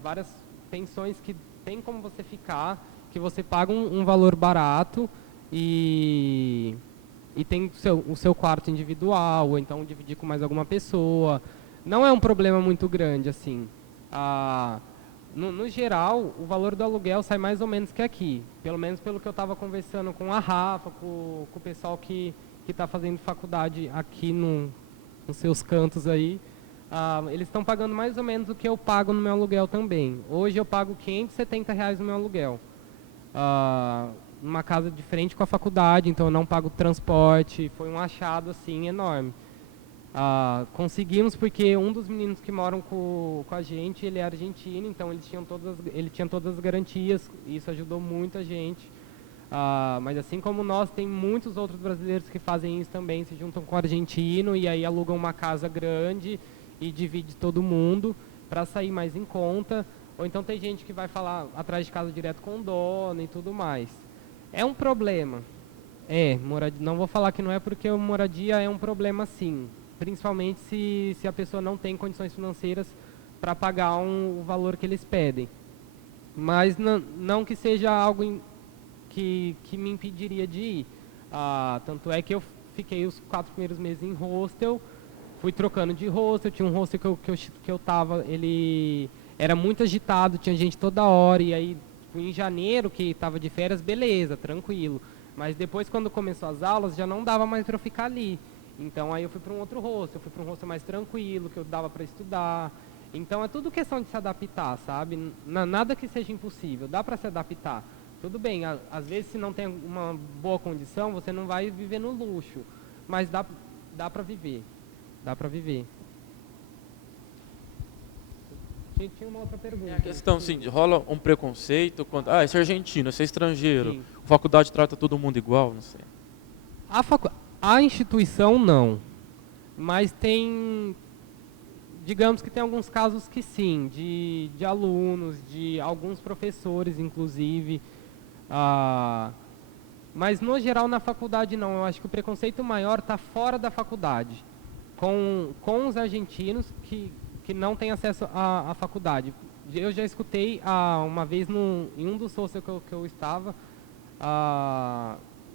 várias pensões que tem como você ficar, que você paga um valor barato e tem o seu quarto individual, ou então dividir com mais alguma pessoa. Não é um problema muito grande, assim. No geral, o valor do aluguel sai mais ou menos que aqui. Pelo menos pelo que eu estava conversando com a Rafa, com o pessoal que está fazendo faculdade aqui nos seus cantos aí. Eles estão pagando mais ou menos o que eu pago no meu aluguel também. Hoje eu pago R$570 no meu aluguel. Uma casa de frente com a faculdade, então eu não pago transporte. Foi um achado assim enorme. Conseguimos porque um dos meninos que moram com a gente, ele é argentino, então ele tinha todas as garantias, e isso ajudou muito a gente. Mas assim como nós, tem muitos outros brasileiros que fazem isso também, se juntam com o argentino e aí alugam uma casa grande e divide todo mundo para sair mais em conta. Ou então tem gente que vai falar atrás de casa direto com o dono e tudo mais. É um problema. Não vou falar que não é, porque a moradia é um problema sim. Principalmente se a pessoa não tem condições financeiras para pagar o valor que eles pedem. Mas não que seja algo que me impediria de ir. Tanto é que eu fiquei os 4 primeiros meses em hostel, fui trocando de hostel. Tinha um hostel que eu tava, ele era muito agitado, tinha gente toda hora, e aí em janeiro, que estava de férias, beleza, tranquilo. Mas depois, quando começou as aulas, já não dava mais para eu ficar ali. Então aí eu fui para um outro hostel, fui para um hostel mais tranquilo, que eu dava para estudar. Então é tudo questão de se adaptar, sabe? Nada que seja impossível, dá para se adaptar. Tudo bem, às vezes se não tem uma boa condição, você não vai viver no luxo. Mas dá para viver, dá para viver. Tinha uma outra pergunta. É a questão, sim, rola um preconceito quando... esse é argentino, esse é estrangeiro. Sim. A faculdade trata todo mundo igual, não sei. A instituição não, mas digamos que tem alguns casos que sim, de alunos, de alguns professores, inclusive. Mas no geral na faculdade não, eu acho que o preconceito maior está fora da faculdade, com os argentinos que não têm acesso à faculdade. Eu já escutei uma vez em um dos hostels que eu estava,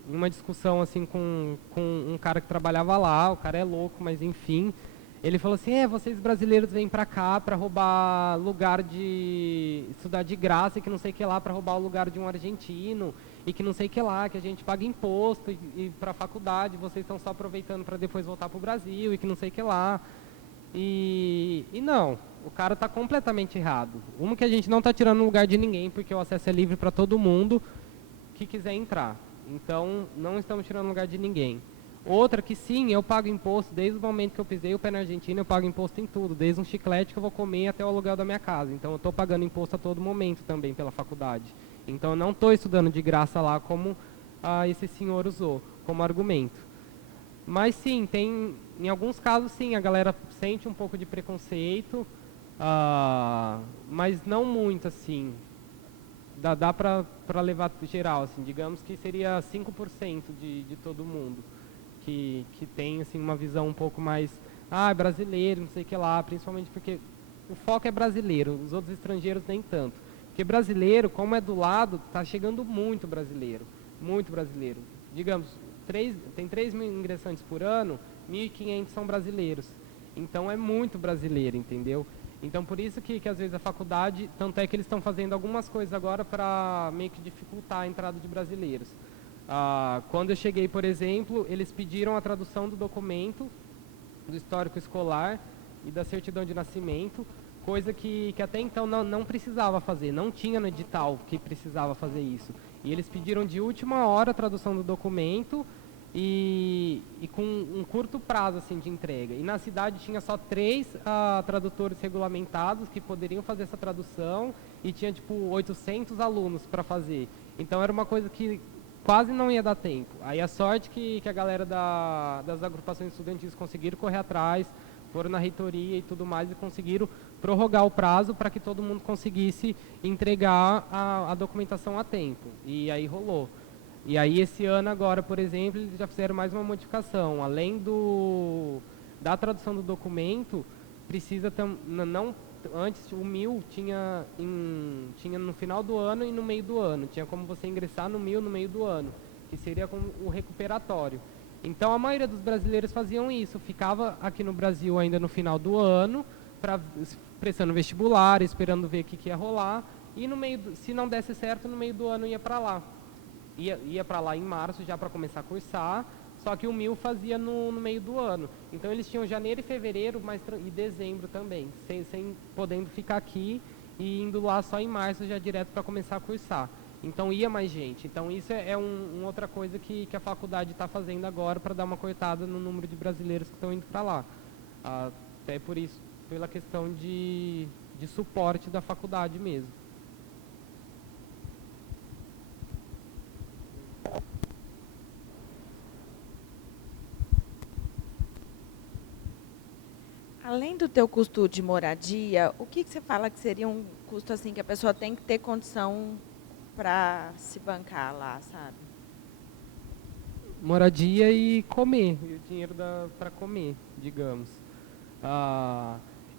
uma discussão assim com um cara que trabalhava lá. O cara é louco, mas enfim, ele falou assim: vocês brasileiros vêm pra cá pra roubar lugar de estudar de graça, e que não sei o que lá, pra roubar o lugar de um argentino, e que não sei o que lá, que a gente paga imposto e pra faculdade, vocês estão só aproveitando pra depois voltar pro Brasil, e que não sei o que lá. E não, o cara está completamente errado. Uma que a gente não está tirando o lugar de ninguém, porque o acesso é livre para todo mundo que quiser entrar. Então, não estamos tirando o lugar de ninguém. Outra que sim, eu pago imposto desde o momento que eu pisei o pé na Argentina, eu pago imposto em tudo, desde um chiclete que eu vou comer até o aluguel da minha casa. Então, eu estou pagando imposto a todo momento também pela faculdade. Então, eu não estou estudando de graça lá como esse senhor usou como argumento. Mas sim, em alguns casos sim, a galera sente um pouco de preconceito, mas não muito assim. Dá para levar geral, assim, digamos que seria 5% de todo mundo que tem assim, uma visão um pouco mais, brasileiro, não sei o que lá, principalmente porque o foco é brasileiro, os outros estrangeiros nem tanto. Porque brasileiro, como é do lado, está chegando muito brasileiro. Digamos, tem 3 mil ingressantes por ano, 1.500 são brasileiros. Então é muito brasileiro, entendeu? Então por isso que às vezes a faculdade, tanto é que eles estão fazendo algumas coisas agora para meio que dificultar a entrada de brasileiros. Quando eu cheguei, por exemplo, eles pediram a tradução do documento, do histórico escolar e da certidão de nascimento, coisa que até então não precisava fazer, não tinha no edital que precisava fazer isso. E eles pediram de última hora a tradução do documento e com um curto prazo assim, de entrega. E na cidade tinha só 3 tradutores regulamentados que poderiam fazer essa tradução e tinha tipo 800 alunos para fazer. Então era uma coisa que quase não ia dar tempo. Aí a sorte que a galera das agrupações estudantis conseguiram correr atrás, foram na reitoria e tudo mais e conseguiram prorrogar o prazo para que todo mundo conseguisse entregar a documentação a tempo. E aí rolou. E aí esse ano agora, por exemplo, eles já fizeram mais uma modificação. Além da tradução do documento, precisa antes o 1000 tinha no final do ano e no meio do ano. Tinha como você ingressar no 1000 no meio do ano, que seria como o recuperatório. Então a maioria dos brasileiros faziam isso, ficava aqui no Brasil ainda no final do ano, prestando vestibular, esperando ver o que ia rolar, e se não desse certo, no meio do ano ia para lá. Ia para lá em março já para começar a cursar, só que o 1000 fazia no meio do ano. Então eles tinham janeiro e fevereiro e dezembro também, sem podendo ficar aqui e indo lá só em março já direto para começar a cursar. Então ia mais gente. Então isso é uma outra coisa que a faculdade está fazendo agora para dar uma cortada no número de brasileiros que estão indo para lá. Até por isso, pela questão de suporte da faculdade mesmo. Além do teu custo de moradia, o que você fala que seria um custo assim que a pessoa tem que ter condição para se bancar lá, sabe? Moradia e comer, e o dinheiro para comer, digamos.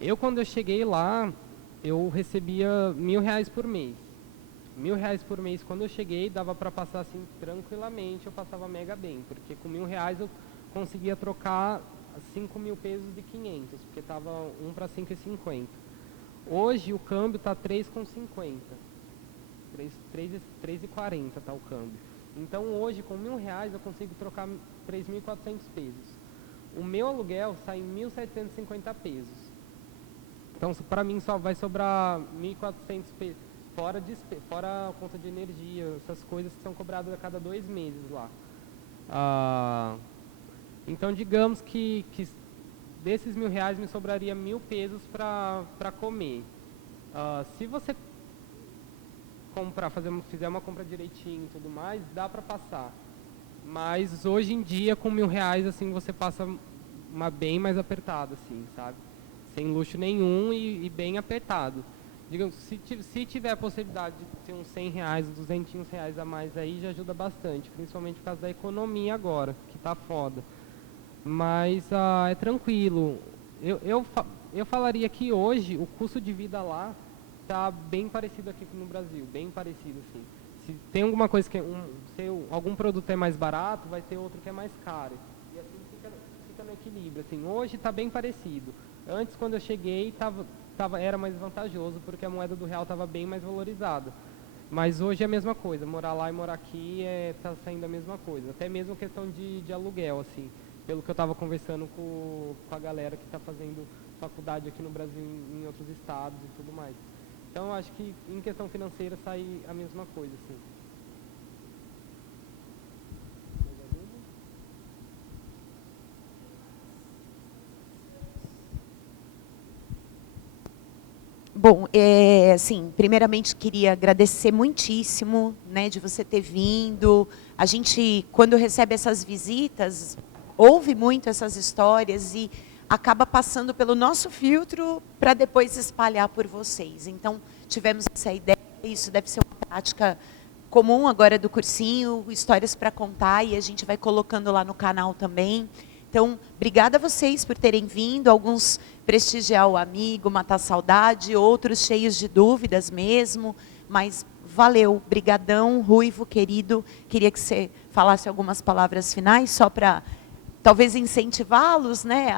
Eu quando eu cheguei lá, eu recebia R$1.000 por mês. R$1.000 por mês quando eu cheguei dava para passar assim tranquilamente, eu passava mega bem, porque com R$1.000 eu conseguia trocar 5.000 pesos de 500, porque estava 1 para 5,50. Hoje o câmbio está 3,50, 3,40 está o câmbio. Então hoje com R$1.000 eu consigo trocar 3.400 pesos. O meu aluguel sai em 1.750 pesos. Então para mim só vai sobrar 1.400 pesos, fora a conta de energia, essas coisas que são cobradas a cada 2 meses lá. Então digamos que desses R$1.000 me sobraria 1.000 pesos para comer. Se você fizer uma compra direitinho e tudo mais, dá para passar. Mas hoje em dia com R$1.000 assim você passa bem mais apertado assim, sabe? Sem luxo nenhum e bem apertado. Digamos, se tiver a possibilidade de ter uns R$100, uns R$200 a mais aí, já ajuda bastante, principalmente por causa da economia agora, que tá foda. Mas é tranquilo. Eu falaria que hoje o custo de vida lá está bem parecido aqui no Brasil, bem parecido assim. Se tem alguma coisa se algum produto é mais barato, vai ter outro que é mais caro. E assim fica no equilíbrio. Assim. Hoje está bem parecido. Antes, quando eu cheguei, era mais vantajoso, porque a moeda do real estava bem mais valorizada. Mas hoje é a mesma coisa. Morar lá e morar aqui está saindo a mesma coisa. Até mesmo questão de aluguel, assim. Pelo que eu estava conversando com a galera que está fazendo faculdade aqui no Brasil, em outros estados e tudo mais. Então, eu acho que em questão financeira sai a mesma coisa, assim. Bom, assim, primeiramente queria agradecer muitíssimo, né, de você ter vindo. A gente, quando recebe essas visitas, ouve muito essas histórias e acaba passando pelo nosso filtro para depois espalhar por vocês. Então, tivemos essa ideia, isso deve ser uma prática comum agora do cursinho, histórias para contar, e a gente vai colocando lá no canal também. Então, obrigada a vocês por terem vindo, alguns prestigiar o amigo, matar a saudade, outros cheios de dúvidas mesmo, mas valeu, brigadão, Ruivo, querido, queria que você falasse algumas palavras finais, só para talvez incentivá-los, né,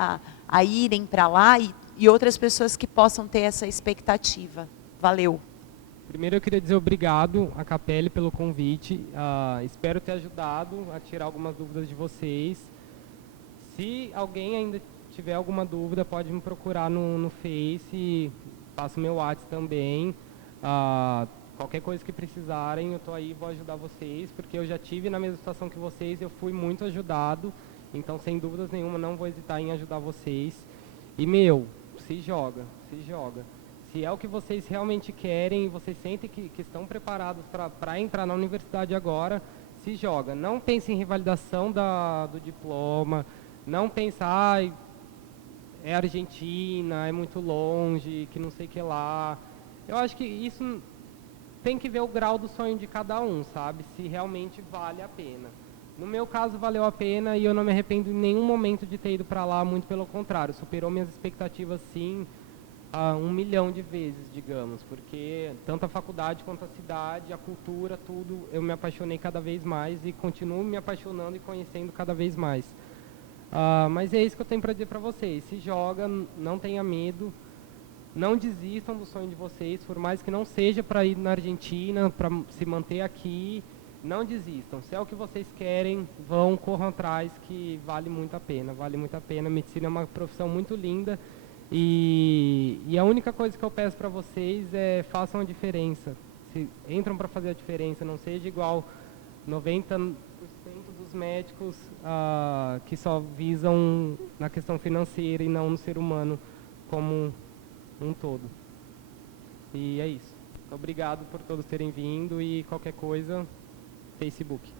a irem para lá e outras pessoas que possam ter essa expectativa. Valeu. Primeiro eu queria dizer obrigado à Capelle pelo convite, espero ter ajudado a tirar algumas dúvidas de vocês. Se alguém ainda tiver alguma dúvida, pode me procurar no Face, passo meu WhatsApp também. Qualquer coisa que precisarem, eu estou aí, vou ajudar vocês, porque eu já tive na mesma situação que vocês, eu fui muito ajudado, então sem dúvidas nenhuma não vou hesitar em ajudar vocês. E se joga, se joga. Se é o que vocês realmente querem, vocês sentem que estão preparados para entrar na universidade agora, se joga. Não pense em revalidação do diploma, não pensar, é Argentina, é muito longe, que não sei o que lá. Eu acho que isso tem que ver o grau do sonho de cada um, sabe? Se realmente vale a pena. No meu caso, valeu a pena e eu não me arrependo em nenhum momento de ter ido para lá, muito pelo contrário. Superou minhas expectativas, sim, 1 milhão de vezes, digamos. Porque tanto a faculdade quanto a cidade, a cultura, tudo, eu me apaixonei cada vez mais e continuo me apaixonando e conhecendo cada vez mais. Mas é isso que eu tenho para dizer para vocês. Se joga, não tenha medo, não desistam do sonho de vocês, por mais que não seja para ir na Argentina, para se manter aqui, não desistam. Se é o que vocês querem, corram atrás, que vale muito a pena, vale muito a pena. Medicina é uma profissão muito linda e a única coisa que eu peço para vocês é façam a diferença. Se entram para fazer a diferença, não seja igual 90% dos médicos que só visam na questão financeira e não no ser humano como um todo. E é isso. Obrigado por todos terem vindo e qualquer coisa, Facebook.